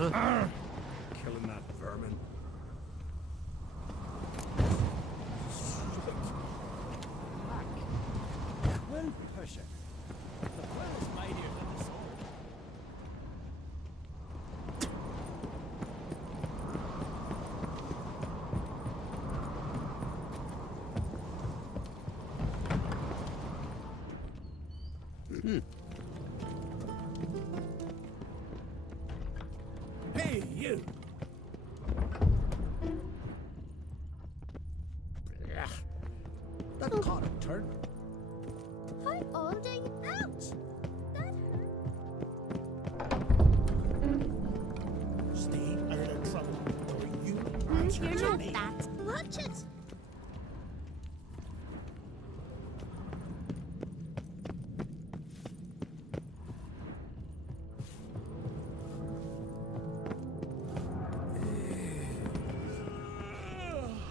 Killing that vermin. Will push it. The will is mightier than the sword. Hey, you! That caught a turn. How old are you? Ouch! That hurt. Stay out of trouble, or you You're answer to not me. that. Watch it.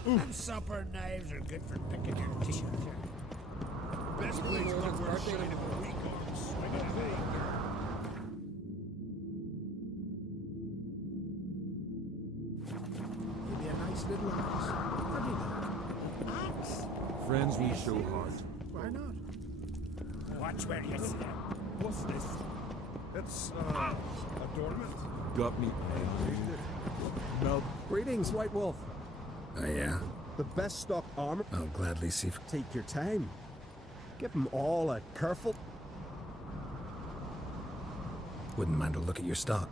Them supper knives are good for picking your teeth. Best place to wear a shine of a week on swinging a finger. Maybe a nice little axe. How do you know? Axe? Friends we show heart. Why not? Watch where you step. What's this? It's, adornment. Got me No. Greetings, White Wolf. Oh, yeah? The best stock armor. I'll gladly see. Take your time. Give them all a careful. Wouldn't mind a look at your stock.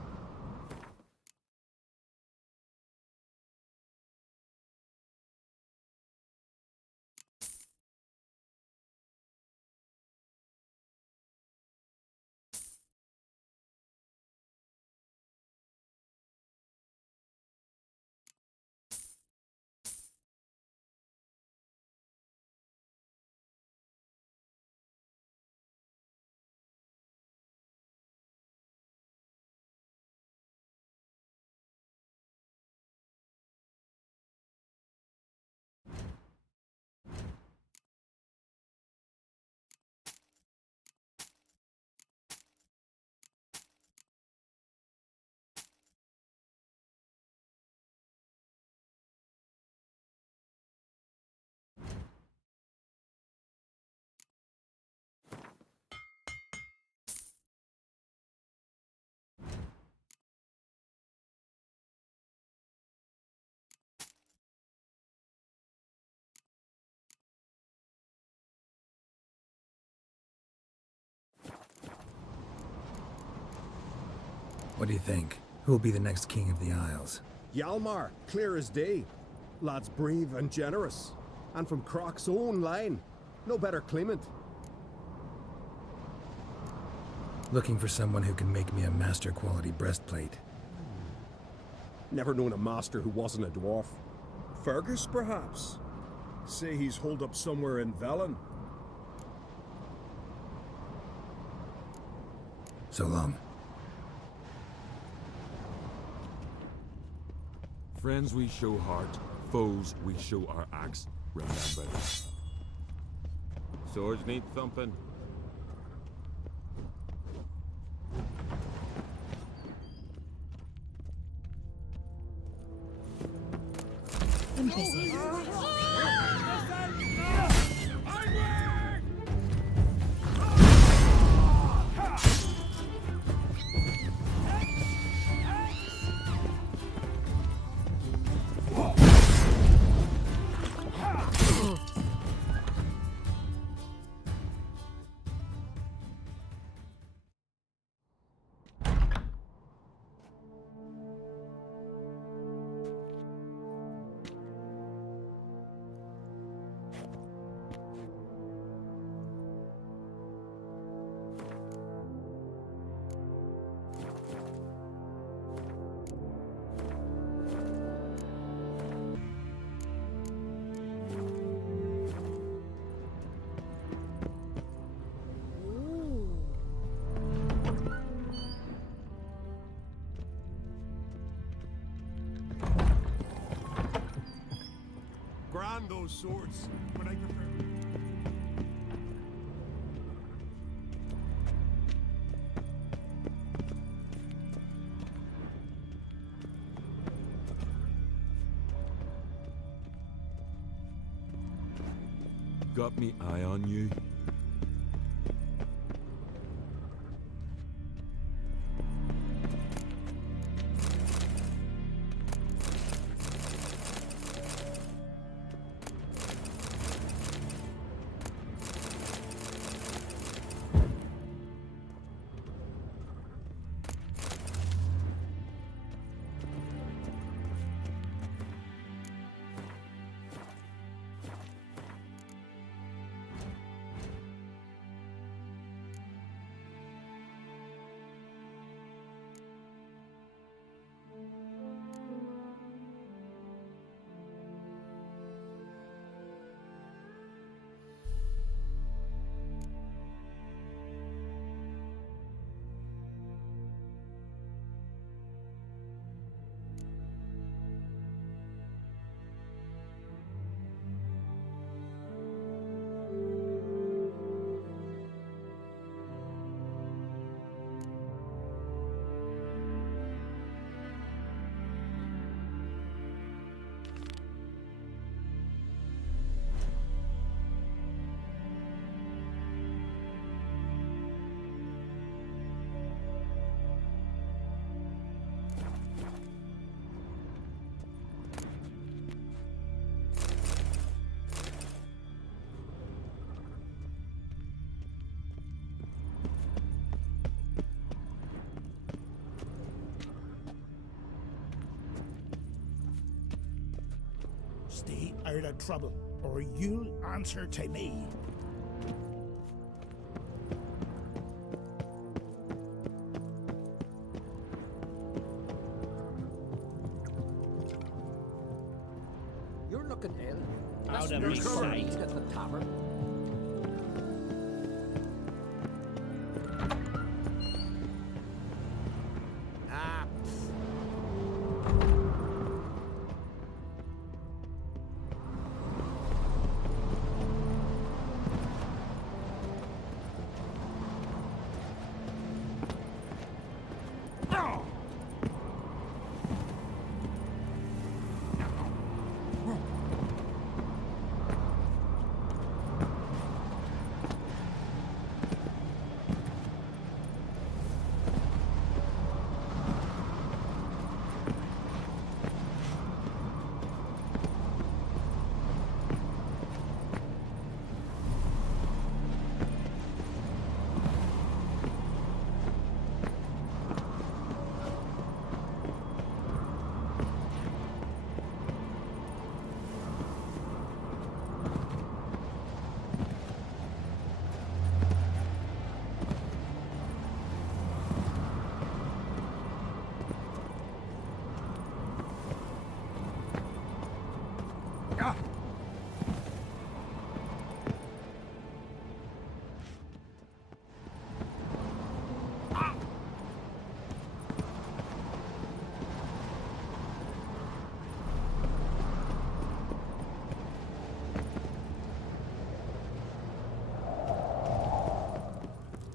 What do you think? Who'll be the next king of the Isles? Hjalmar, clear as day. Lad's brave and generous. And from Croc's own line. No better claimant. Looking for someone who can make me a master quality breastplate. Never known a master who wasn't a dwarf. Fergus, perhaps? Say he's holed up somewhere in Velen. So long. Friends we show heart, foes we show our axe. Remember this. Swords need thumping. I'm busy. Grand those swords, but I prefer. got me eye on you. Stay out of trouble, or you'll answer to me. You're looking ill. Out of Listen, my there's trouble sight. at the tavern. Ah,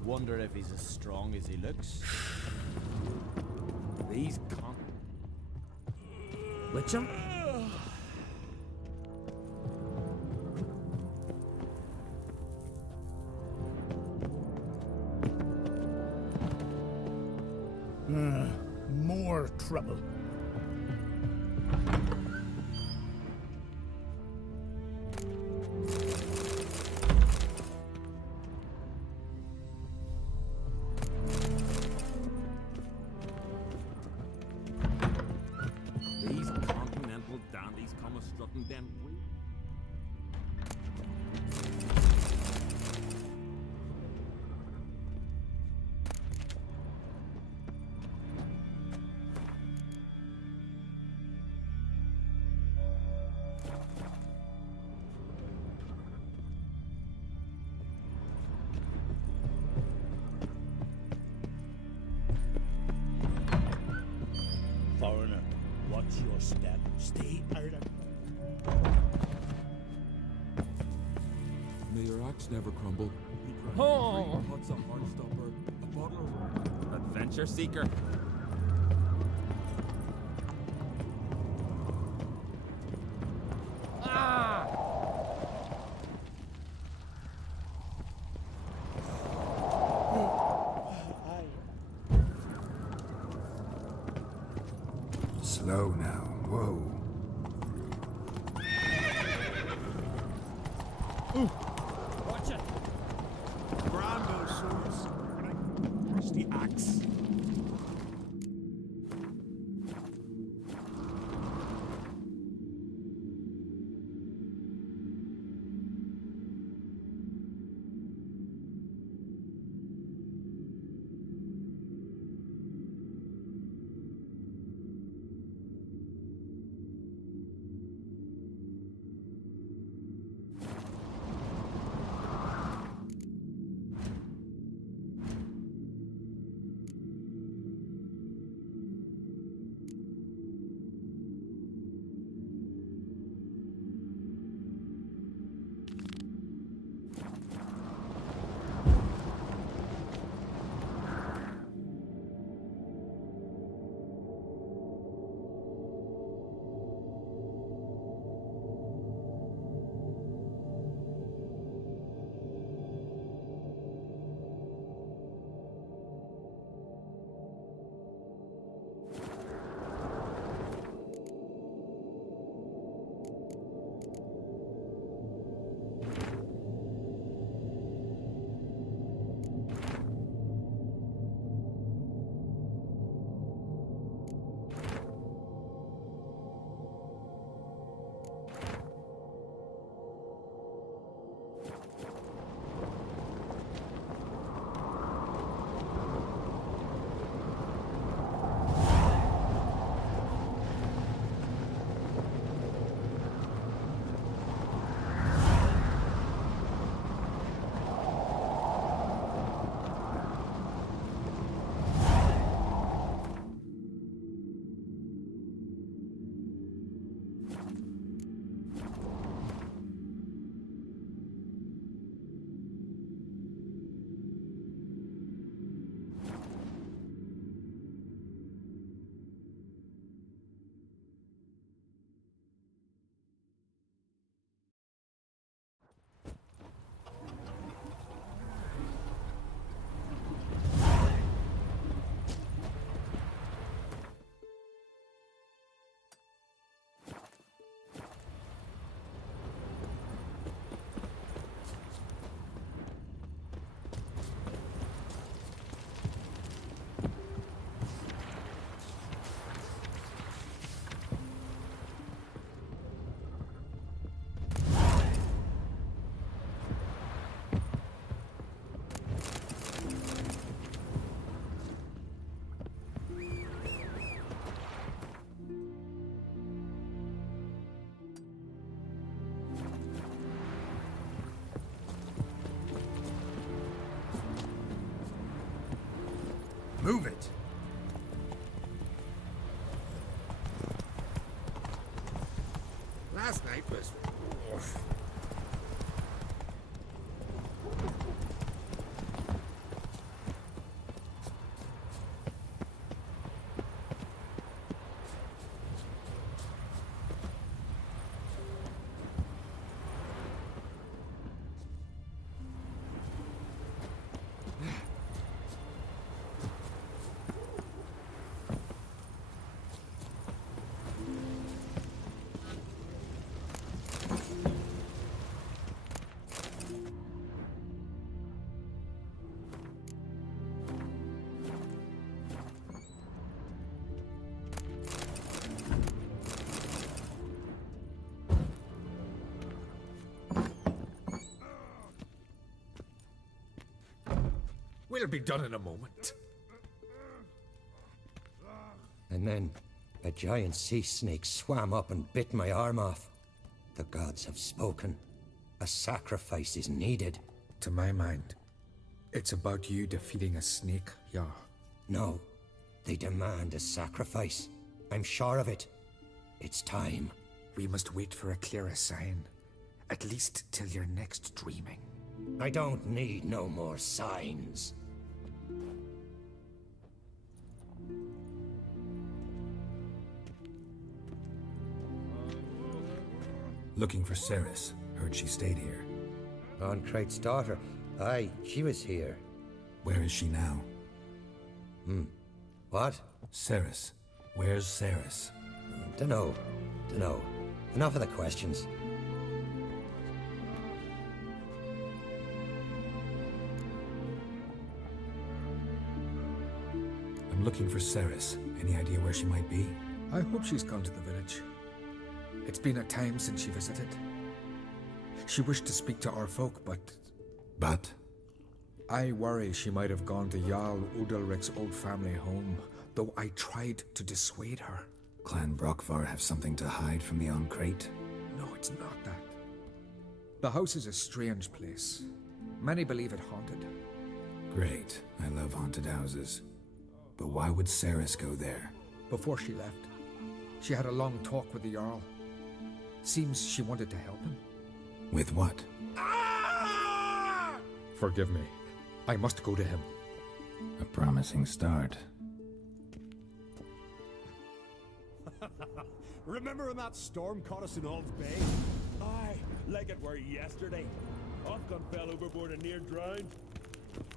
Wonder if he's as strong as he looks. These con... Witcher? More trouble. These continental dandies come a strutting down. Foreigner, watch your step. Stay out of... May your axe never crumble. Oh. What's a heart stopper? A bottle of... Adventure seeker. Slow now. Whoa. Watch it. Grab those swords. Can I crush the axe? Move it! Last night was... We'll be done in a moment. And then a giant sea snake swam up and bit my arm off. The gods have spoken. A sacrifice is needed. To my mind, it's about you defeating a snake, yeah. No, they demand a sacrifice. I'm sure of it. It's time. We must wait for a clearer sign. At least till your next dreaming. I don't need no more signs. Looking for Ceres. Heard she stayed here. Onkrate's daughter. Aye, she was here. Where is she now? What? Ceres. Where's Ceres? Dunno. Enough of the questions. I'm looking for Ceres. Any idea where she might be? I hope she's gone to the village. It's been a time since she visited. She wished to speak to our folk, but But? I worry she might have gone to Jarl Udalric's old family home, though I tried to dissuade her. Clan Brockvar have something to hide from the Oncrate? No, it's not that. The house is a strange place. Many believe it haunted. Great. I love haunted houses. But why would Ceres go there? Before she left, she had a long talk with the Jarl. Seems she wanted to help him. With what? Forgive me. I must go to him. A promising start. Remember when that storm caught us in Ald's Bay? Aye, like it were yesterday. Ofcom fell overboard and near drowned.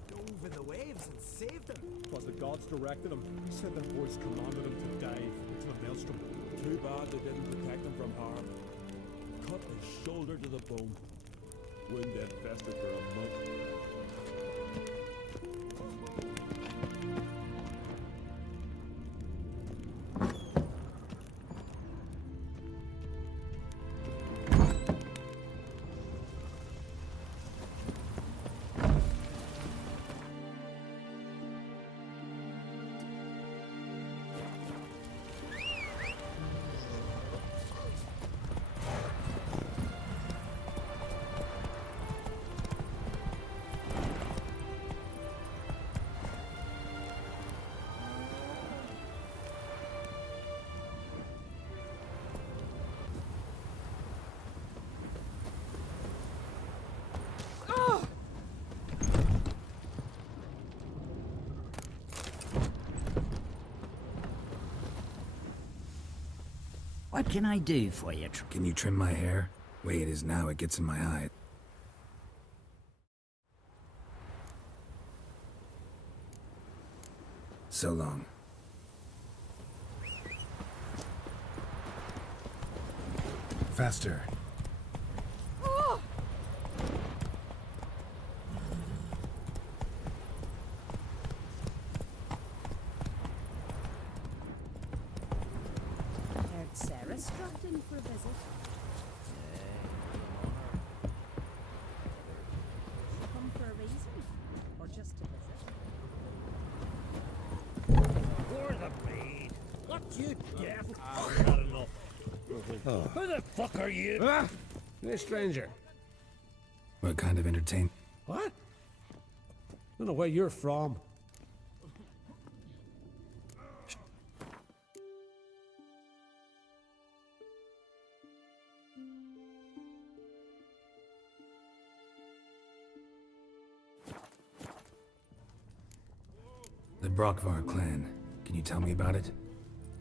Dove in the waves and saved them. Because the gods directed him. He said their voice commanded him to dive into the maelstrom. Too bad they didn't protect him from harm. Cut his shoulder to the bone. Wound then festered for a month. What can I do for you? Can you trim my hair? Way it is now, it gets in my eye. So long. Faster. Heard Ceres dropped in for a visit. Come for a reason, or just to visit? For the maid. What you deaf? I've had enough. Who the fuck are you? Ah! Hey, stranger. What kind of entertainment? What? Don't know where you're from. The Brockvar clan. Can you tell me about it?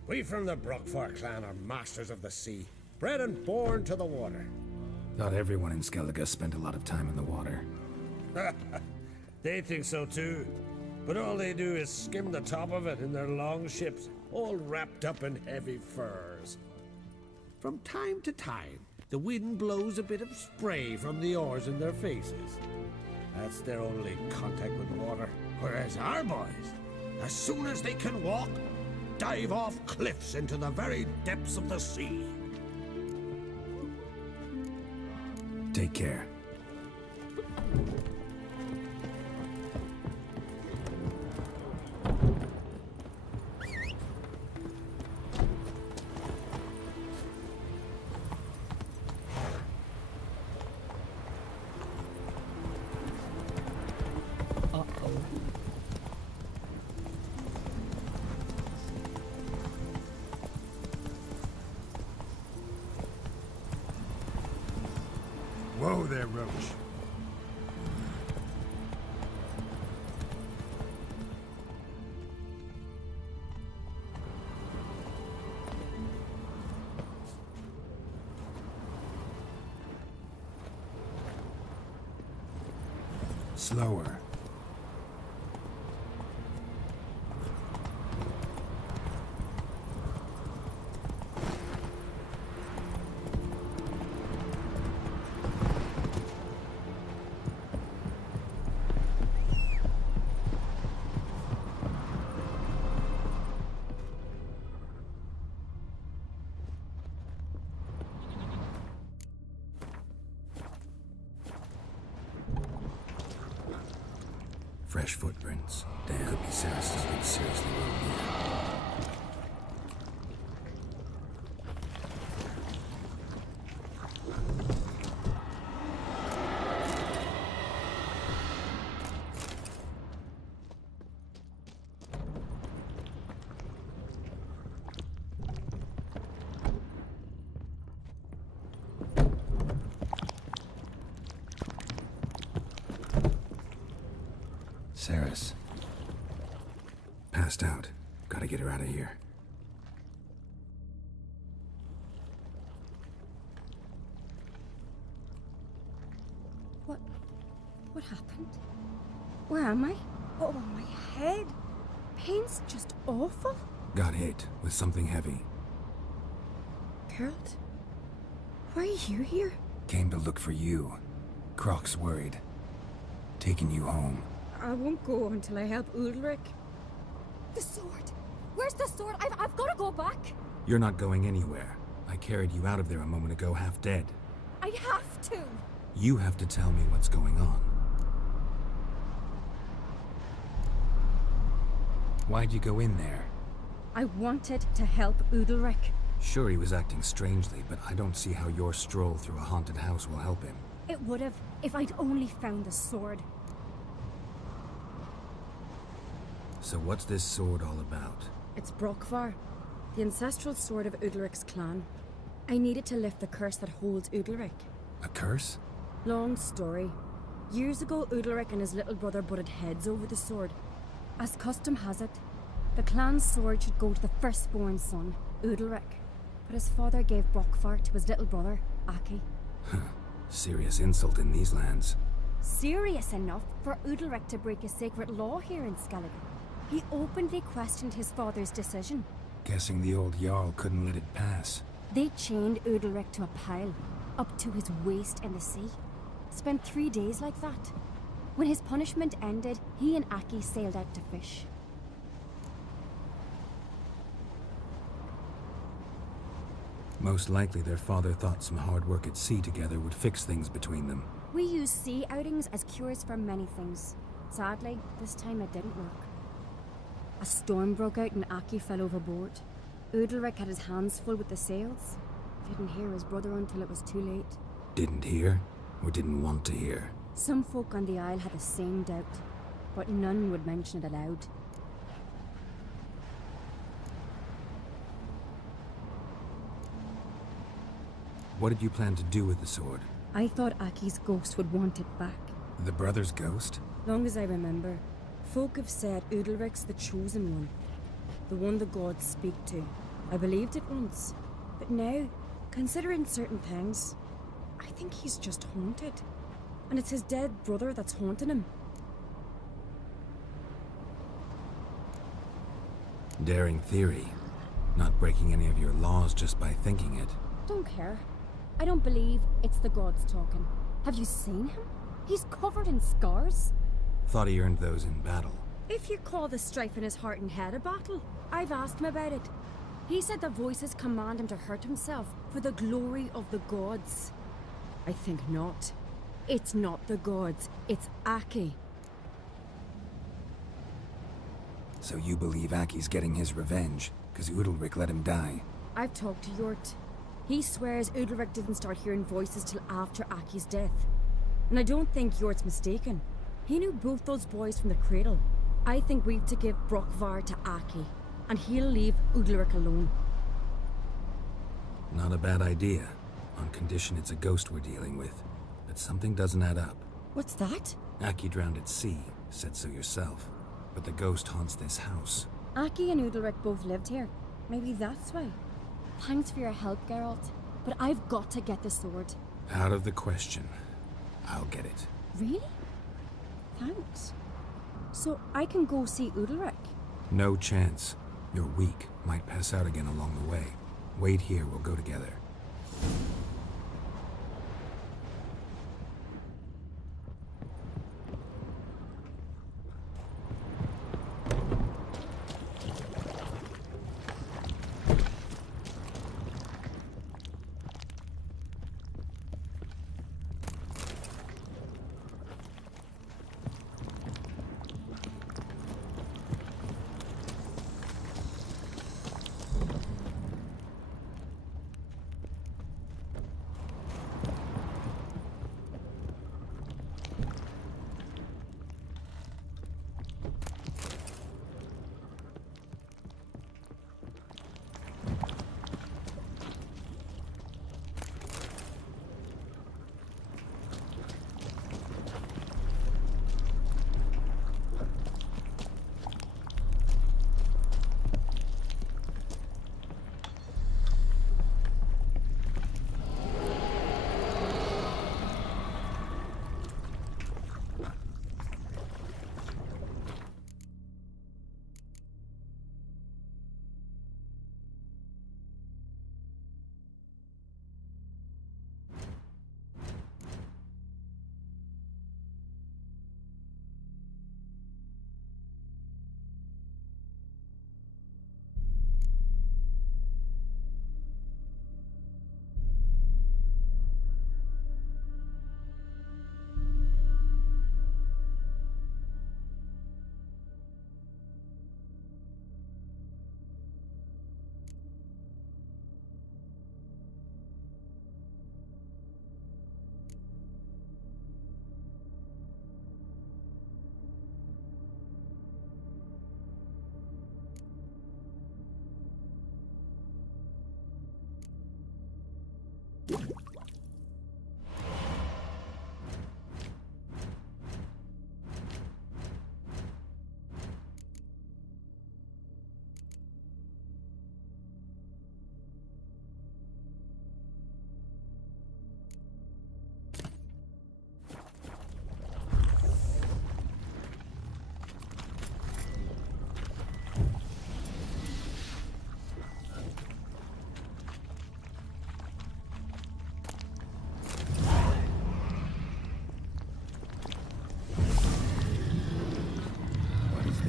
We from the Brockvar clan are masters of the sea, bred and born to the water. Not everyone in Skellige spent a lot of time in the water. They think so too, but all they do is skim the top of it in their long ships, all wrapped up in heavy furs. From time to time, the wind blows a bit of spray from the oars in their faces. That's their only contact with water. Whereas our boys, as soon as they can walk, dive off cliffs into the very depths of the sea. Take care. Whoa there, Roach. Slower. Fresh footprints. Damn, could be Sarah's still getting seriously wrong here. Saris. Passed out. Gotta get her out of here. What happened? Where am I? Oh, my head. Pain's just awful. Got hit with something heavy. Geralt? Why are you here? Came to look for you. Croc's worried. Taking you home. I won't go until I help Ulrich. The sword! Where's the sword? I've got to go back! You're not going anywhere. I carried you out of there a moment ago half dead. I have to! You have to tell me what's going on. Why'd you go in there? I wanted to help Ulrich. Sure, he was acting strangely, but I don't see how your stroll through a haunted house will help him. It would have, if I'd only found the sword. So what's this sword all about? It's Brokvar, the ancestral sword of Udalric's clan. I needed to lift the curse that holds Udalric. A curse? Long story. Years ago, Udalric and his little brother butted heads over the sword. As custom has it, the clan's sword should go to the firstborn son, Udalric. But his father gave Brokvar to his little brother, Aki. Serious insult in these lands. Serious enough for Udalric to break a sacred law here in Skellige. He openly questioned his father's decision. Guessing the old Jarl couldn't let it pass. They chained Udalric to a pile, up to his waist in the sea. Spent 3 days like that. When his punishment ended, he and Aki sailed out to fish. Most likely their father thought some hard work at sea together would fix things between them. We use sea outings as cures for many things. Sadly, this time it didn't work. A storm broke out and Aki fell overboard. Udalric had his hands full with the sails. Didn't hear his brother until it was too late. Didn't hear? Or didn't want to hear? Some folk on the Isle had the same doubt, but none would mention it aloud. What did you plan to do with the sword? I thought Aki's ghost would want it back. The brother's ghost? Long as I remember, folk have said Udalric's the chosen one. The one the gods speak to. I believed it once. But now, considering certain things, I think he's just haunted. And it's his dead brother that's haunting him. Daring theory. Not breaking any of your laws just by thinking it. Don't care. I don't believe it's the gods talking. Have you seen him? He's covered in scars. Thought he earned those in battle. If you call the strife in his heart and head a battle, I've asked him about it. He said the voices command him to hurt himself for the glory of the gods. I think not. It's not the gods, it's Aki. So you believe Aki's getting his revenge, because Udalric let him die? I've talked to Yort. He swears Udalric didn't start hearing voices till after Aki's death. And I don't think Yort's mistaken. He knew both those boys from the cradle. I think we've to give Brokvar to Aki, and he'll leave Udalric alone. Not a bad idea, on condition it's a ghost we're dealing with. But something doesn't add up. What's that? Aki drowned at sea, said so yourself. But the ghost haunts this house. Aki and Udalric both lived here. Maybe that's why. Thanks for your help, Geralt. But I've got to get the sword. Out of the question. I'll get it. Really? Thanks. So I can go see Udalric? No chance. You're weak. Might pass out again along the way. Wait here, we'll go together.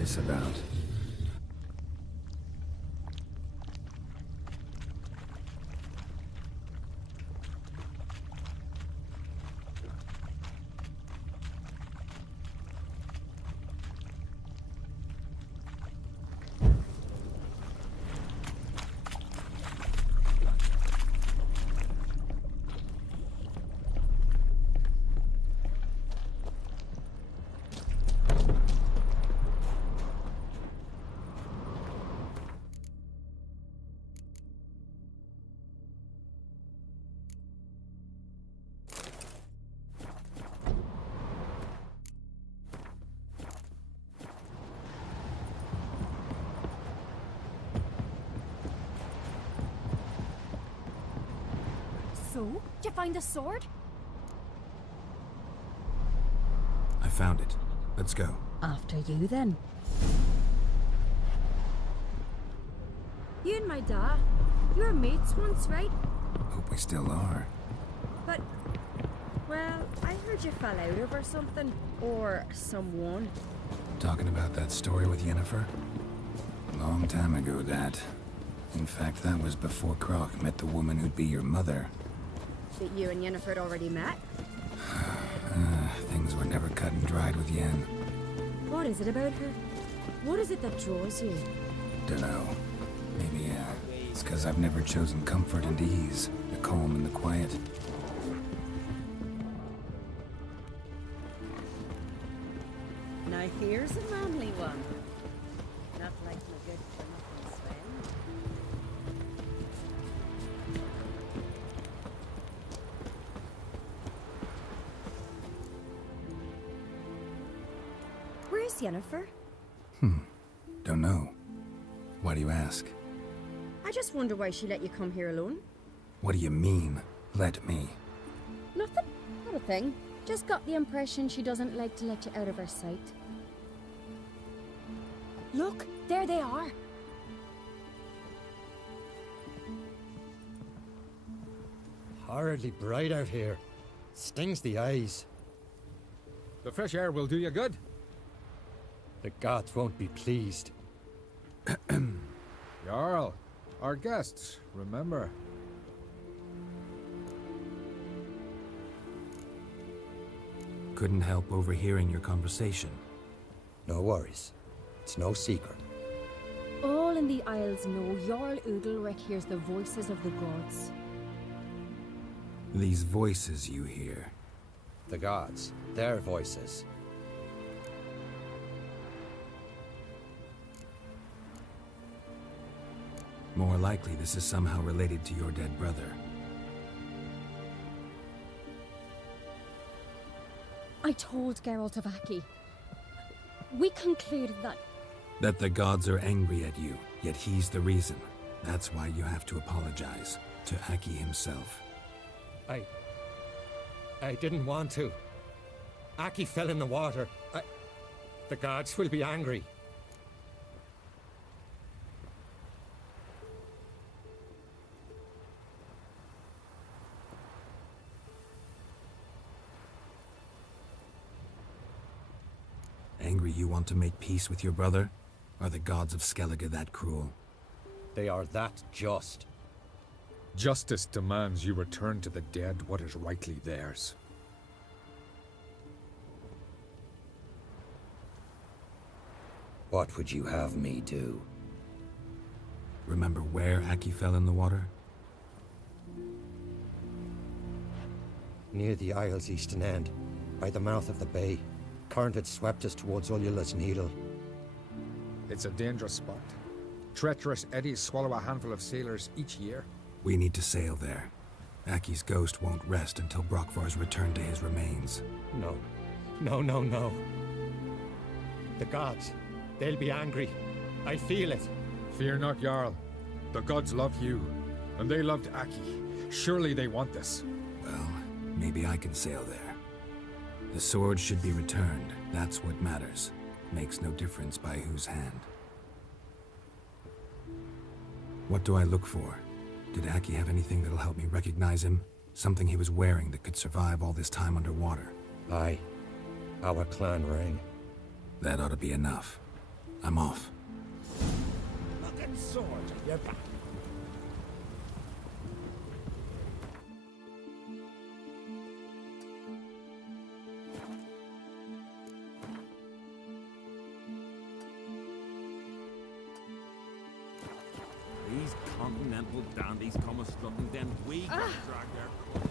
this about? So, did you find the sword? I found it. Let's go. After you, then. You and my dad, you were mates once, right? Hope we still are. But, well, I heard you fell out over something. Or someone. Talking about that story with Yennefer? Long time ago, that. In fact, that was before Croc met the woman who'd be your mother. That you and Yennefer had already met? Things were never cut and dried with Yen. What is it about her? What is it that draws you? Dunno. Maybe, it's because I've never chosen comfort and ease, the calm and the quiet. Now here's a manly one. Not like my good for-nothing Sven. Where's Yennefer? Don't know. Why do you ask? I just wonder why she let you come here alone. What do you mean, let me? Nothing. Not a thing. Just got the impression she doesn't like to let you out of her sight. Look, there they are. Horridly bright out here. Stings the eyes. The fresh air will do you good. The gods won't be pleased. Jarl, our guests, remember. Couldn't help overhearing your conversation. No worries. It's no secret. All in the Isles know Jarl Udalric hears the voices of the gods. These voices you hear. The gods, their voices. More likely this is somehow related to your dead brother. I told Geralt of Aki. We concluded that... That the gods are angry at you, yet he's the reason. That's why you have to apologize. To Aki himself. I didn't want to. Aki fell in the water. The gods will be angry. Angry you want to make peace with your brother? Are the gods of Skellige that cruel? They are that just. Justice demands you return to the dead what is rightly theirs. What would you have me do? Remember where Aki fell in the water? Near the Isle's eastern end, by the mouth of the bay. Current had swept us towards Ullula's Needle. It's a dangerous spot. Treacherous eddies swallow a handful of sailors each year. We need to sail there. Aki's ghost won't rest until Brokvar's returned to his remains. No. No. The gods, they'll be angry. I feel it. Fear not, Jarl. The gods love you, and they loved Aki. Surely they want this. Well, maybe I can sail there. The sword should be returned. That's what matters. Makes no difference by whose hand. What do I look for? Did Aki have anything that'll help me recognize him? Something he was wearing that could survive all this time underwater? Aye. Our clan ring. That ought to be enough. I'm off. Fucking swords at your back. These continental dandies come a strutting, then we can drag their coat.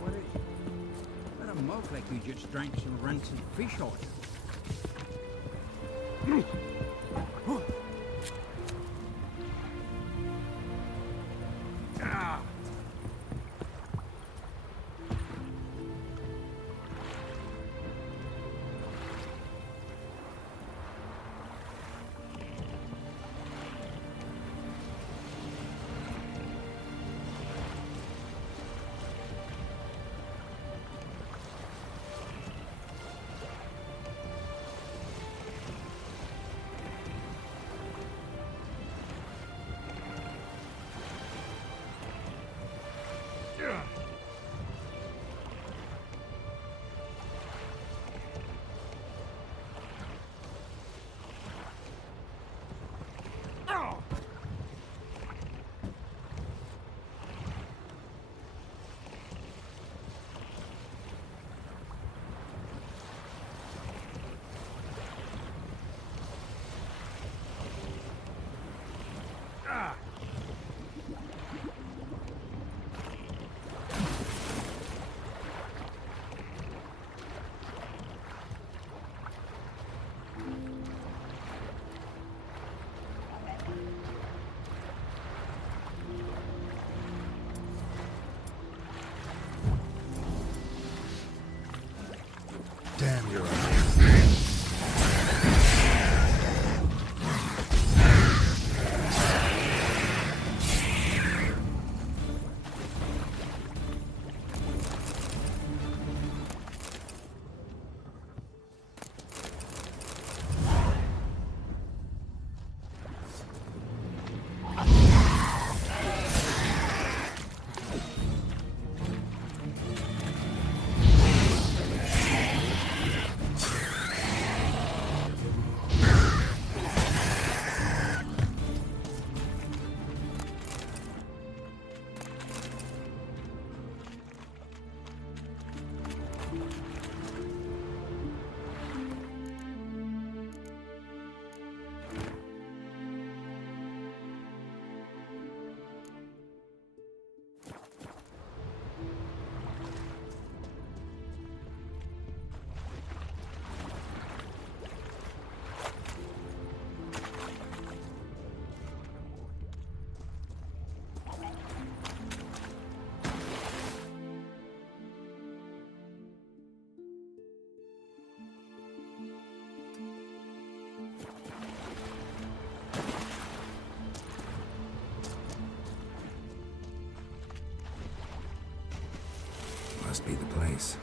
What is it? That a mug like you just drank some rancid fish oil. Damn your eyes. Must be the place.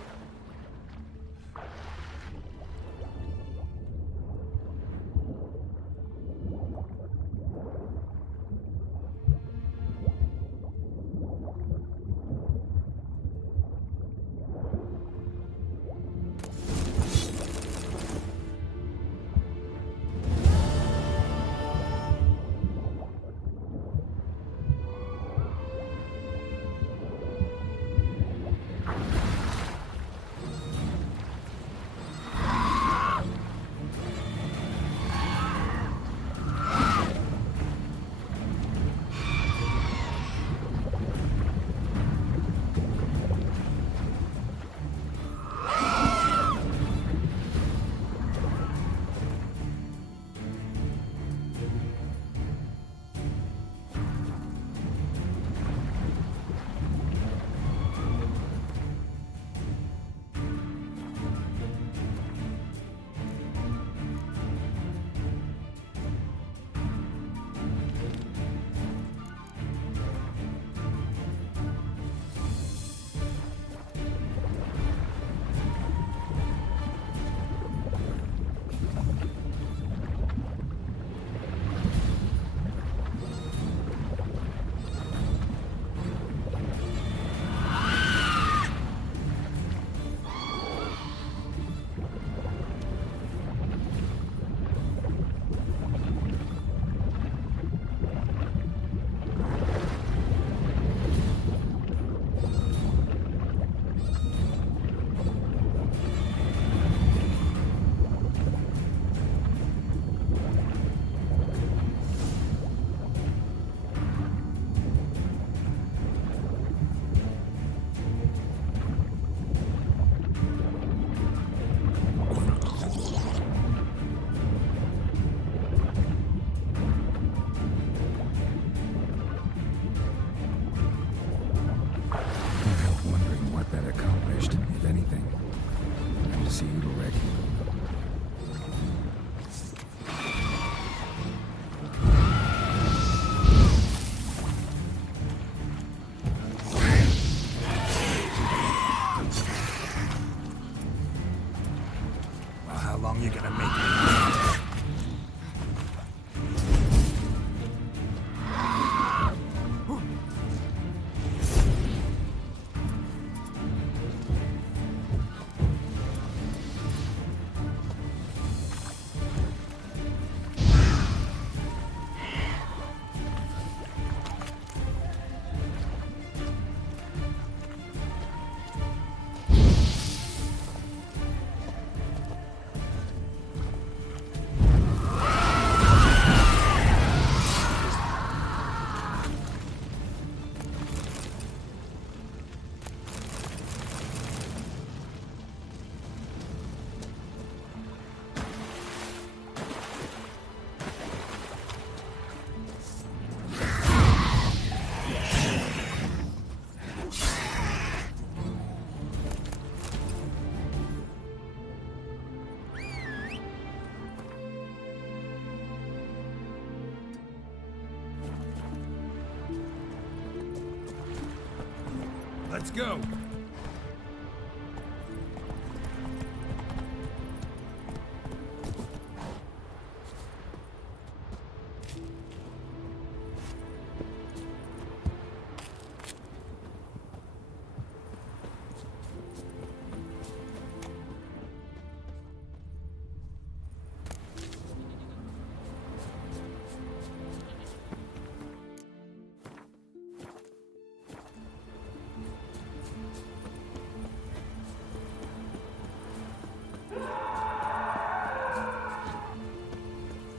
Let's go!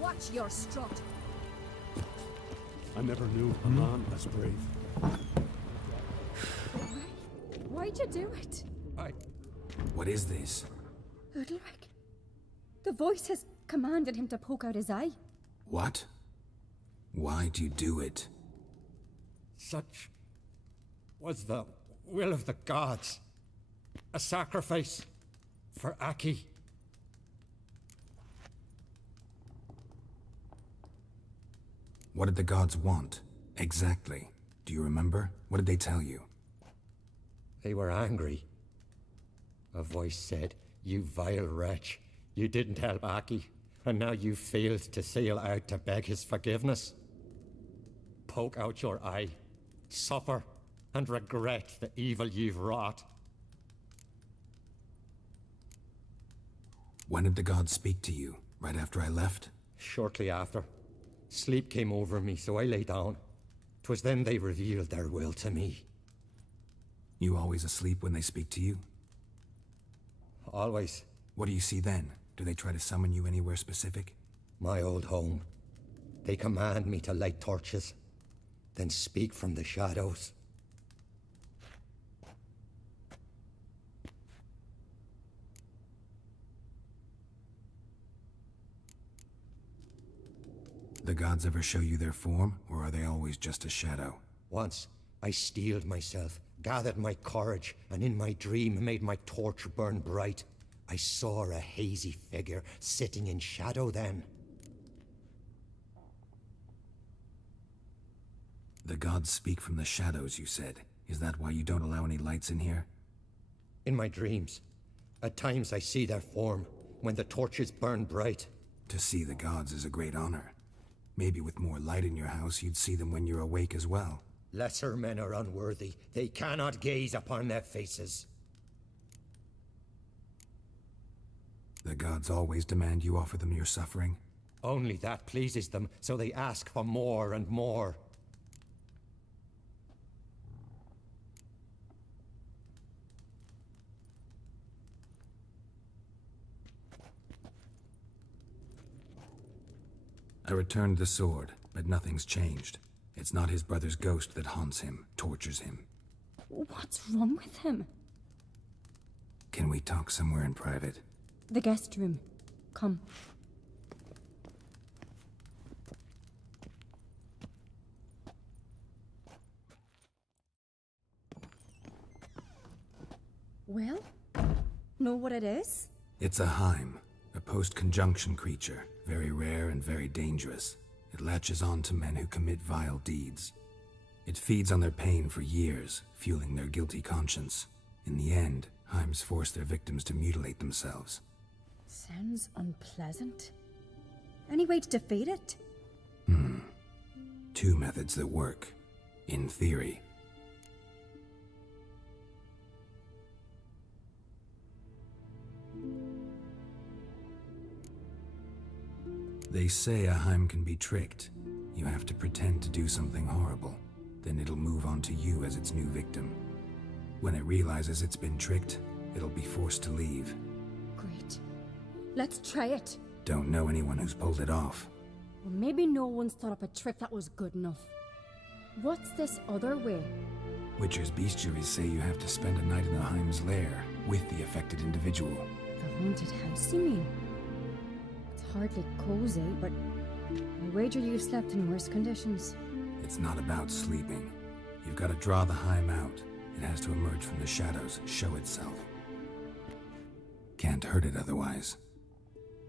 Watch your strut. I never knew a man as brave. Why'd you do it? What is this? Udalric. The voice has commanded him to poke out his eye. What? Why'd you do it? Such was the will of the gods. A sacrifice for Aki. What did the gods want? Exactly. Do you remember? What did they tell you? They were angry. A voice said, "You vile wretch, you didn't help Aki, and now you failed to sail out to beg his forgiveness. Poke out your eye, suffer, and regret the evil you've wrought." When did the gods speak to you? Right after I left? Shortly after. Sleep came over me, so I lay down. 'Twas then they revealed their will to me. You always asleep when they speak to you? Always. What do you see then? Do they try to summon you anywhere specific? My old home. They command me to light torches, then speak from the shadows. The gods ever show you their form, or are they always just a shadow? Once, I steeled myself, gathered my courage, and in my dream made my torch burn bright. I saw a hazy figure sitting in shadow then. The gods speak from the shadows, you said. Is that why you don't allow any lights in here? In my dreams. At times I see their form, when the torches burn bright. To see the gods is a great honor. Maybe with more light in your house, you'd see them when you're awake as well. Lesser men are unworthy. They cannot gaze upon their faces. The gods always demand you offer them your suffering? Only that pleases them, so they ask for more and more. I returned the sword, but nothing's changed. It's not his brother's ghost that haunts him, tortures him. What's wrong with him? Can we talk somewhere in private? The guest room. Come. Well, know what it is? It's a Heim, a post-conjunction creature, very rare and very dangerous. It latches on to men who commit vile deeds. It feeds on their pain for years, fueling their guilty conscience. In the end, Heims force their victims to mutilate themselves. Sounds unpleasant. Any way to defeat it? Two methods that work. In theory. They say a Heim can be tricked. You have to pretend to do something horrible. Then it'll move on to you as its new victim. When it realizes it's been tricked, it'll be forced to leave. Great. Let's try it. Don't know anyone who's pulled it off. Well, maybe no one's thought up a trick that was good enough. What's this other way? Witcher's bestiaries say you have to spend a night in the Heim's lair with the affected individual. The haunted house, you mean? It's hardly cozy, but I wager you slept in worse conditions. It's not about sleeping. You've got to draw the Heim out. It has to emerge from the shadows, show itself. Can't hurt it otherwise.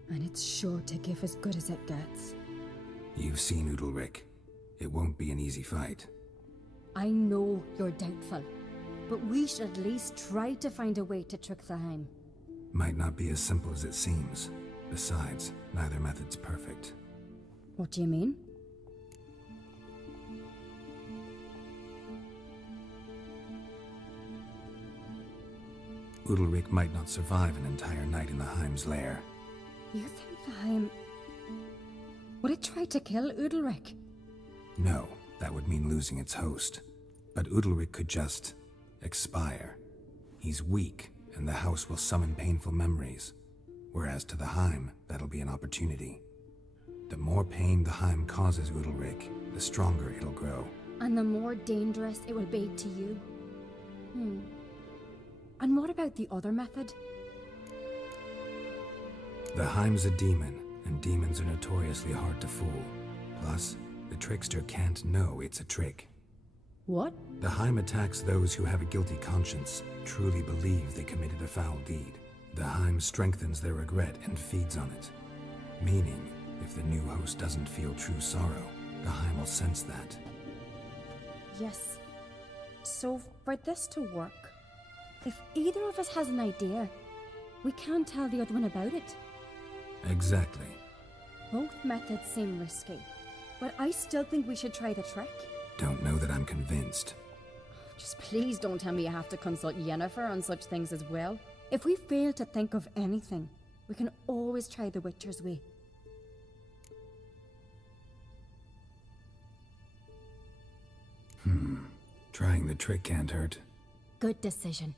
And it's sure to give as good as it gets. You've seen Udalric. It won't be an easy fight. I know you're doubtful. but we should at least try to find a way to trick the Heim. Might not be as simple as it seems. Besides, neither method's perfect. What do you mean? Udalric might not survive an entire night in the Heim's lair. You think the Heim... Would it try to kill Udalric? No, that would mean losing its host. But Udalric could just... expire. He's weak, and the house will summon painful memories. Whereas to the Heim, that'll be an opportunity. The more pain the Heim causes Udalric, the stronger it'll grow. And the more dangerous it will be to you. And what about the other method? The Heim's a demon, and demons are notoriously hard to fool. Plus, the trickster can't know it's a trick. What? The Heim attacks those who have a guilty conscience, truly believe they committed a foul deed. The Heim strengthens their regret and feeds on it. Meaning, if the new host doesn't feel true sorrow, the Heim will sense that. Yes. So, for this to work, if either of us has an idea, we can't tell the other one about it. Exactly. Both methods seem risky, but I still think we should try the trick. Don't know that I'm convinced. Just please don't tell me you have to consult Yennefer on such things as well. If we fail to think of anything, we can always try the Witcher's way. Trying the trick can't hurt. Good decision.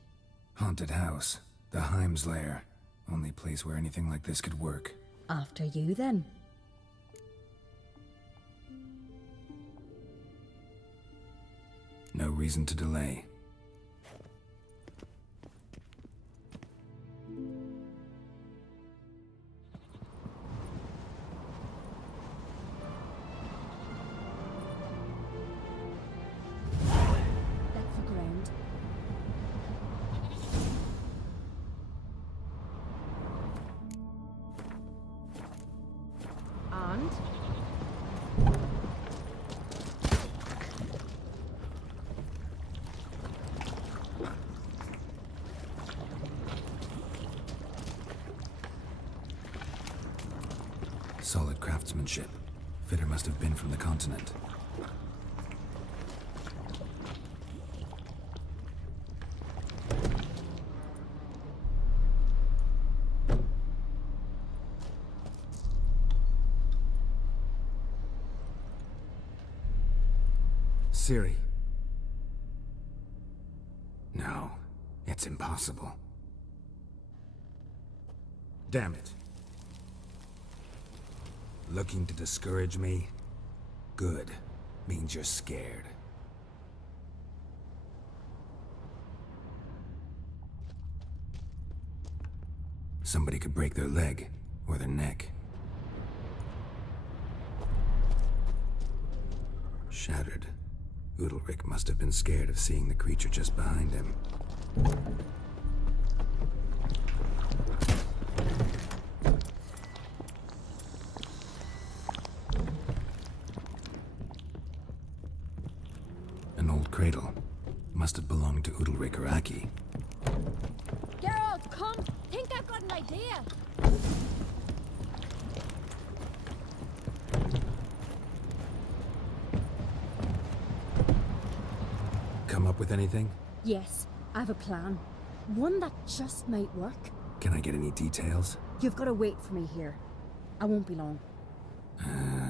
Haunted house. The Heim's lair. Only place where anything like this could work. After you, then. No reason to delay. That's the ground. And? Solid craftsmanship. Fitter must have been from the continent. Ciri. No, it's impossible. Damn it. Looking to discourage me? Good. Means you're scared. Somebody could break their leg, or their neck. Shattered. Udalric must have been scared of seeing the creature just behind him. An old cradle. Must have belonged to Udalric or Aki. Geralt, come! Think I've got an idea! Come up with anything? Yes, I have a plan. One that just might work. Can I get any details? You've got to wait for me here. I won't be long.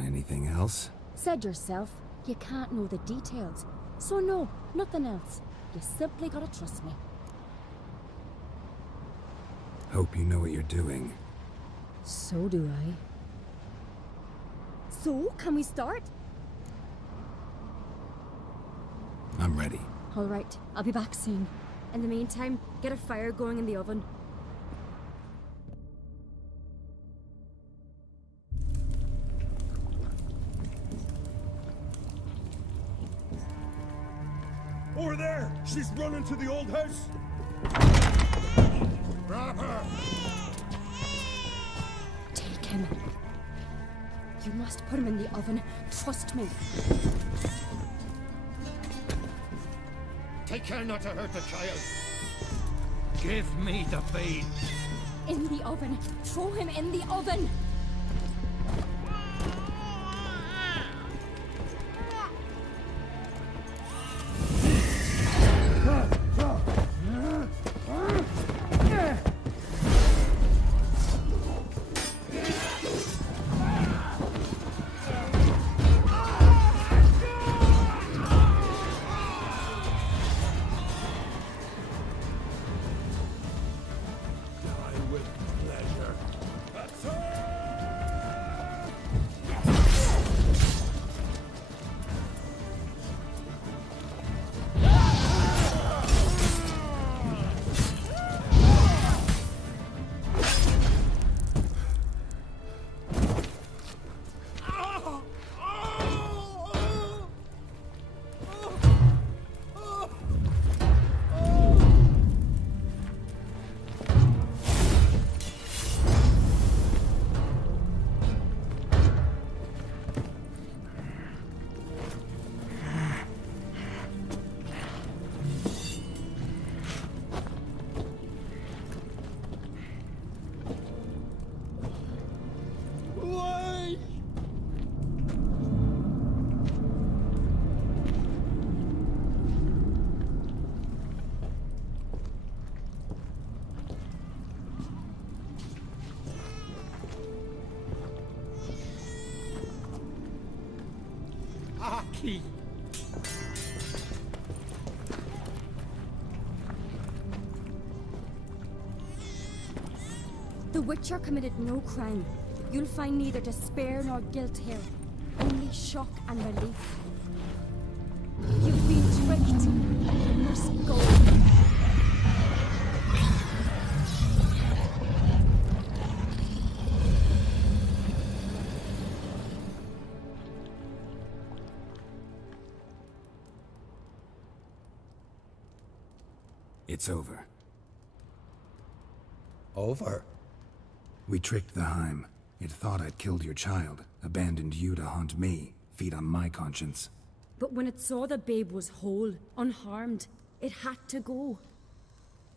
Anything else? Said yourself, you can't know the details. So no, nothing else. You simply gotta trust me. Hope you know what you're doing. So do I. So, can we start? I'm ready. All right, I'll be back soon. In the meantime, get a fire going in the oven. Over there! She's running to the old house! Grab her! Take him. You must put him in the oven. Trust me. Take care not to hurt the child. Give me the bean. In the oven. Throw him in the oven. Aki. The Witcher committed no crime. You'll find neither despair nor guilt here. Only shock and relief. You've been tricked. You must go. It's over. Over? We tricked the Heim. It thought I'd killed your child, abandoned you to haunt me, feed on my conscience. But when it saw the babe was whole, unharmed, it had to go.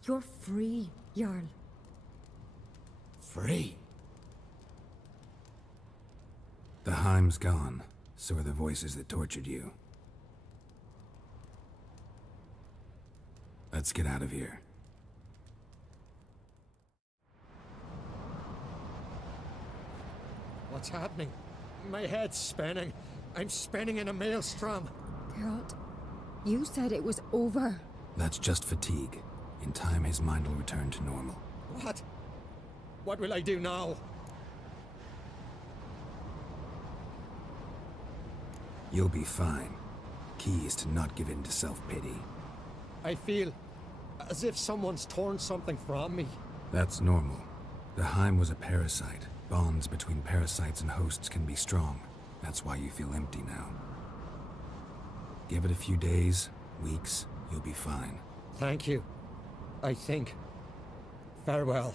You're free, Jarl. Free? The Heim's gone, so are the voices that tortured you. Let's get out of here. What's happening? My head's spinning. I'm spinning in a maelstrom. Geralt, you said it was over. That's just fatigue. In time, his mind will return to normal. What? What will I do now? You'll be fine. Key is to not give in to self-pity. I feel as if someone's torn something from me. That's normal. The Heim was a parasite. Bonds between parasites and hosts can be strong. That's why you feel empty now. Give it a few days, weeks, you'll be fine. Thank you. I think. Farewell.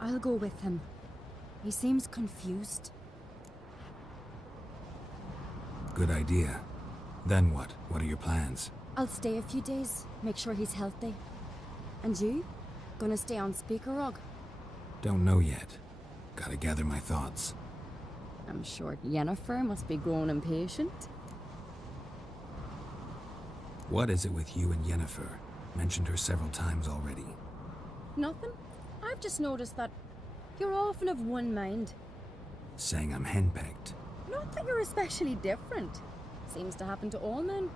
I'll go with him. He seems confused. Good idea. Then what? What are your plans? I'll stay a few days, make sure he's healthy. And you? Gonna stay on Speaker Rog? Don't know yet. Gotta gather my thoughts. I'm sure Yennefer must be growing impatient. What is it with you and Yennefer? Mentioned her several times already. Nothing. I've just noticed that you're often of one mind. Saying I'm henpecked. Not that you're especially different. Seems to happen to all men.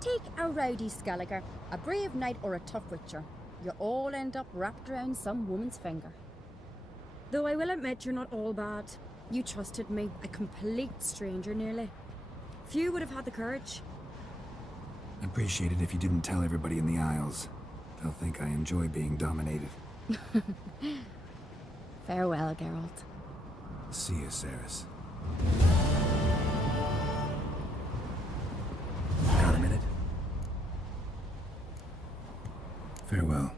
Take a rowdy Skelliger, a brave knight or a tough witcher. You all end up wrapped around some woman's finger. Though I will admit you're not all bad. You trusted me, a complete stranger nearly. Few would have had the courage. I'd appreciate it if you didn't tell everybody in the Isles. They'll think I enjoy being dominated. Farewell, Geralt. See you, Ceres. Got a minute? Farewell.